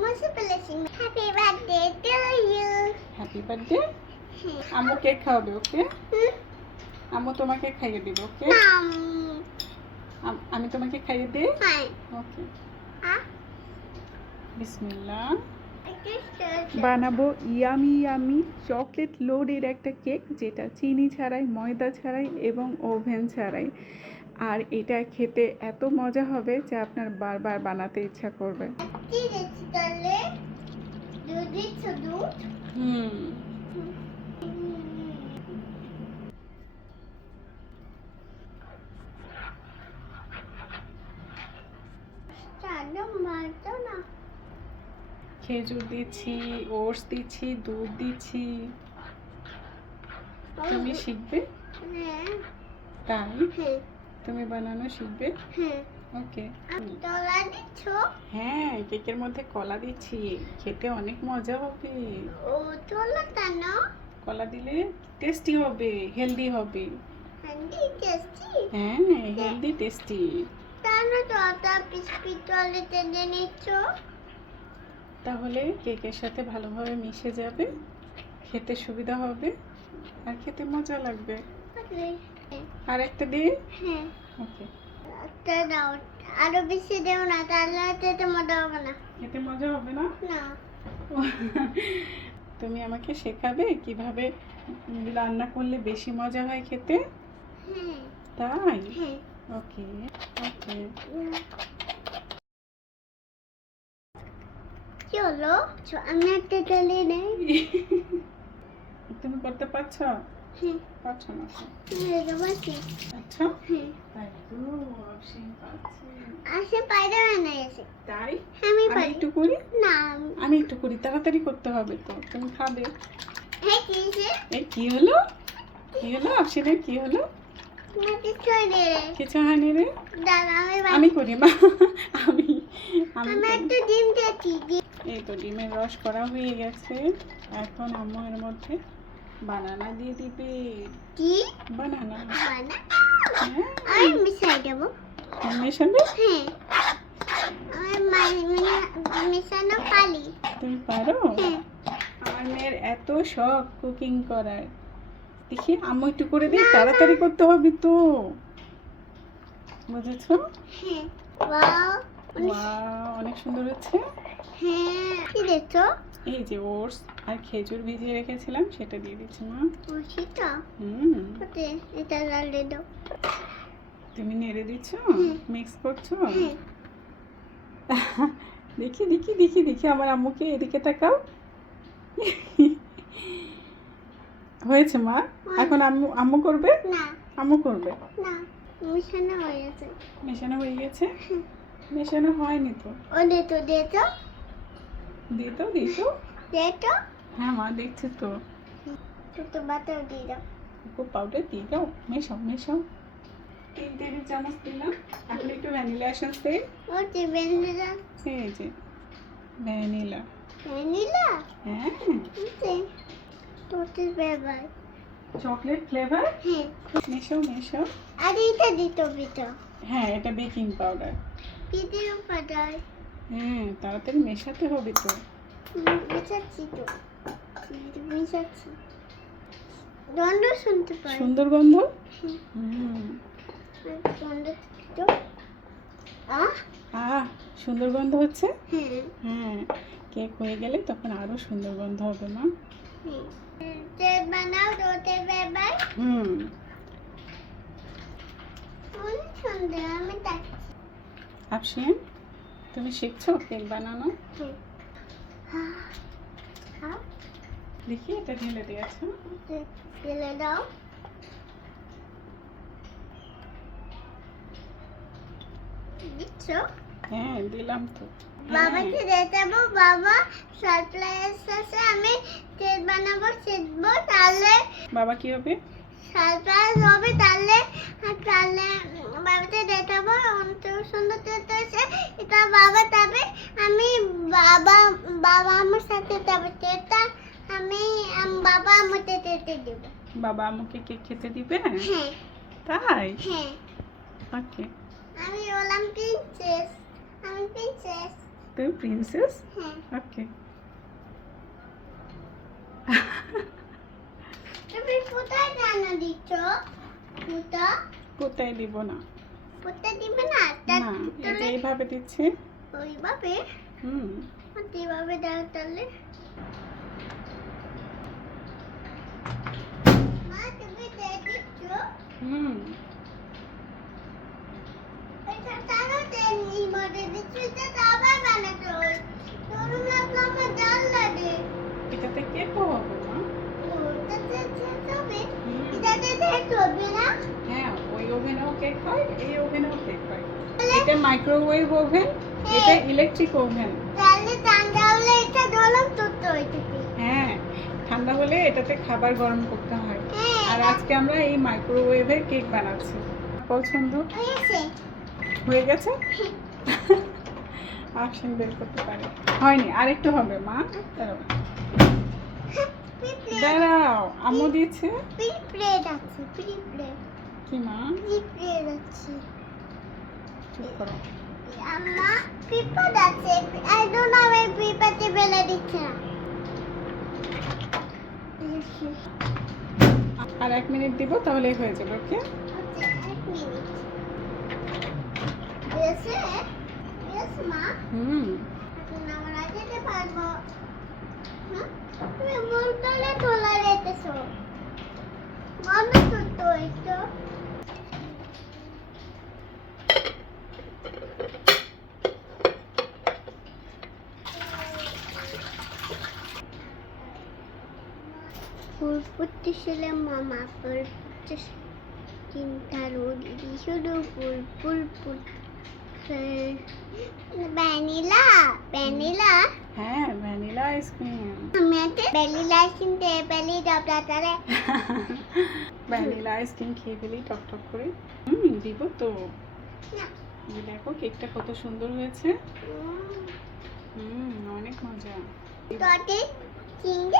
মুছে ফেলেছি happy birthday to you happy birthday আম্মু কেক খাওয়াবে ওকে আম্মু তোমাকে খাইয়ে দিবে ওকে আমি তোমাকে খাইয়ে দিই? ওকে বিসমিল্লাহ। বানাবো ইয়ামি ইয়ামি চকলেট লোডের একটা কেক যেটা চিনি ছাড়াই ময়দা ছাড়াই এবং ওভেন ছাড়াই। আর এটা খেতে এত মজা হবে যে আপনার বারবার বানাতে ইচ্ছা করবে কি দিচ্ছি তাহলে দুধ দিচ্ছ দুধ হুম খেজুর দিচ্ছি ওটস দিচ্ছি দুধ দিচ্ছি। তুমি শিখবে? হ্যাঁ। তাই? হ্যাঁ। তুমি বানানো শিখবে? হ্যাঁ। ওকে। তলা দিচ্ছ? হ্যাঁ কেকের মধ্যে কলা দিচ্ছি। খেতে অনেক মজা হবে। ও তোলা কেন? কলা দিলে টেস্টি হবে হেলদি হবে। হ্যাঁ হেলদি টেস্টি কেন তো বিস্কিট তলে টেনে নিচ্ছ? তাহলে কেকের সাথে ভালোভাবে মিশে যাবে খেতে সুবিধা হবে আর খেতে মজা লাগবে। আর একটা দিই হ্যাঁ। ওকে। দাও। আরও বেশি দেও না তাহলে খেতে মজা হবে না। খেতে মজা হবে না? না। তুমি আমাকে শেখাবে কীভাবে রান্না করলে বেশি মজা হয় খেতে? হ্যাঁ। তাই? হ্যাঁ। ওকে ওকে। কি হলো? আমি একটা নেই। তুমি করতে পারছ? না আচ্ছা হ্যাঁ তাই আসে আমি পারি একটু করি? না আমি- একটু করি তাড়াতাড়ি করতে হবে তো তুমি খাবে। হ্যাঁ কি কি হলো? কি হলো অপশনের কি হলো? কিছু হয়নি রে। আমি করি মা। আমি আমি। একটু ডিম দিয়েছি এই তো ডিমের রস করা হয়ে গেছে। এখন আম্মু এর মধ্যে বানানা দিয়ে দিবে কি বানানা বানা হ্যাঁ আমি মিশাই দেবো মেশাবে হ্যাঁ আমি মিনা- মিশানো পালি তুমি পারো আমার মেয়ের এত শখ কুকিং করার। দেখি আম্মু একটু করে দিই তাড়াতাড়ি করতে হবে তো। বুঝেছ? হ্যাঁ ওয়াও অনেক সুন্দর হচ্ছে। হ্যাঁ কি দেখছ? এই যে ওটস। আর খেজুর ভিজিয়ে রেখেছিলাম সেটা দিয়ে দিচ্ছি মা। সেটা হুম। এটা লাল দাও। তুমি নেড়ে দিচ্ছ? মিক্স করছ? হ্যাঁ। দেখি দেখি দেখি দেখি আমার আম্মুকে এদিকে তাকাও। হয়েছে মা? এখন আম্মু আম্মু করবে? না। আম্মু করবে? না মিশানো হয়ে গেছে। মেশানো হয়ে গেছে? মেশানো হয়নি তো? ও দেখো দেখো দিত দিত দেখো হ্যাঁ মা দেখছি তো। ছোট বাটাও দিয়ে দাও। একটু পাউডার দিয়ে দাও। মেশাও মেশাও। তিন টেবিল চামচ দিলাম। এখন একটু ভ্যানিলা এসেন্স দিই ও যে ভ্যানিলা এই যে ভ্যানিলা ভ্যানিলা হ্যাঁ। তোতে বেবাই চকলেট ফ্লেভার হ্যাঁ। মেশাও মেশাও। আর এটা দিত বিতো হ্যাঁ এটা বেকিং পাউডার ভিডিও পাঠায় হ্যাঁ তাড়াতাড়ি মেশাতে হবে তো। মিশাচ্ছি তো। দণ্ড শুনতে পাই সুন্দর গন্ধ আহ সুন্দর গন্ধ হচ্ছে? হ্যাঁ। হ্যাঁ কেক হয়ে গেলে তখন আরও সুন্দর গন্ধ হবে মা। বানাও বেবাই হুম। আফসিন তুমি শিখছো কেক বানানো? হ্যাঁ হ্যাঁ দেখি এটা ঢেলে দিয়েছ তেলে দাও দিচ্ছ হ্যাঁ দিলাম তো বাবাকে দেখাবো বাবা সারপ্রাইজ আছে আমি কেক বানাবো শিখব তাহলে বাবা কি হবে সারপ্রাইজ হবে তাহলে আর তাহলে বাবাকে দেখাবো অনেক সুন্দর আছে এটা বাবা তবে আমি বাবা বাবা আমার সাথে যাবে কেকটা আমি বাবা আমাকে কেটে দেবো। বাবা আমাকে কেক খেতে দিবে? হ্যাঁ। তাই? হ্যাঁ। ওকে। আমি হলাম প্রিন্সেস আমি প্রিন্সেস তুমি প্রিন্সেস হ্যাঁ। ওকে। তুমি কোথায় জানা দিচ্ছ? কোথা? কোথায় দিব না। কোথায় দিবে না? না এই এইভাবে দিচ্ছি। ওইভাবে? হুম। এইভাবে দাও তাহলে? মা তুমি দিচ্ছ হুম। এটা তারও বানাতে হয় আমার লাগে। এটাতে মা? ওটাতে এটাতে না হ্যাঁ ওই ওভেনেও কেক হয় এই ওভেনেও কেক হয়। এটা মাইক্রোওয়েভ ওভেন এটা ইলেকট্রিক ওভেন তাহলে ঠান্ডা হলে এটা গরম করতে হয় হ্যাঁ ঠান্ডা হলে এটাতে খাবার গরম করতে হয়। হ্যাঁ আর আজকে আমরা এই মাইক্রোওয়েভে কেক বানাচ্ছি। পছন্দ? হয়েছে। হয়ে গেছে? আসেন বের করতে পারে। হয়নি আরেকটু হবে মা। দাঁড়াও। দাঁড়াও আম্মু দিচ্ছে প্রিপ্রেড আছে প্রিপ্রেড কি মা? প্রিপ্রেড আছে। চুপ করো। আম্মা পিপদ আছে। আই ডোন্ট নো ওয়ে পিপতে বেলে দিচ্ছে না আর এক মিনিট দিব তাহলে হয়ে যাবে ওকে হুম? তুমি মন তোলা বন্ধ করতে হইতো মামা চিন্তা রোদি শুধু ফুল ফুল ফুল ভ্যানিলা ভ্যানিলা। হ্যাঁ ভ্যানিলা আইসক্রিম আমি একটা ভ্যানিলা আইসক্রিম পেলি ভ্যানিলা আইসক্রিম খেয়ে ফেলি টক টক করে। হুম দিব তো। দেখো কেকটা কত সুন্দর হয়েছে। হুম। অনেক মজা। দেখা তাতে চিন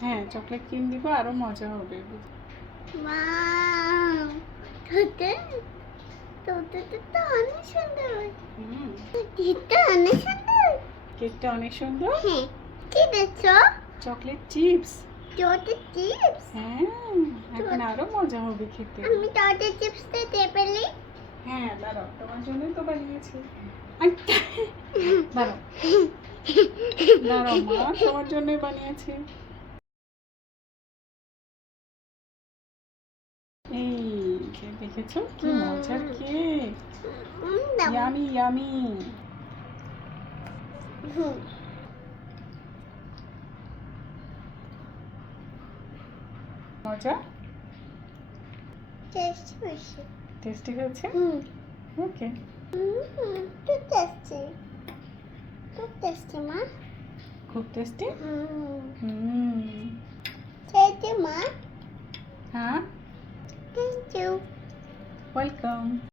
হ্যাঁ চকলেট ক্রিম দিব আরও মজা হবে কেকটা অনেক সুন্দর। হ্যাঁ। কি দেখছ চকলেট চিপস তোতে চিপস হ্যাঁ এখন আরও মজা হবে খেতে। আমি তোতে চিপস দিতে পেলি হ্যাঁ দাঁড়াও তোমার জন্যই তো বানিয়েছি। দাঁড়াও। দাঁড়াও মা তোমার জন্যই বানিয়েছি। এই দেখেছ? কি মজার কেক। Yummy yummy. মজা? টেস্টি বেশি টেস্টি হয়েছে? ওকে। টেস্টি। খুব টেস্টি মা খুব টেস্টি হুম হুম টেস্টি মা হ্যাঁ থ্যাংক ইউ ওয়েলকাম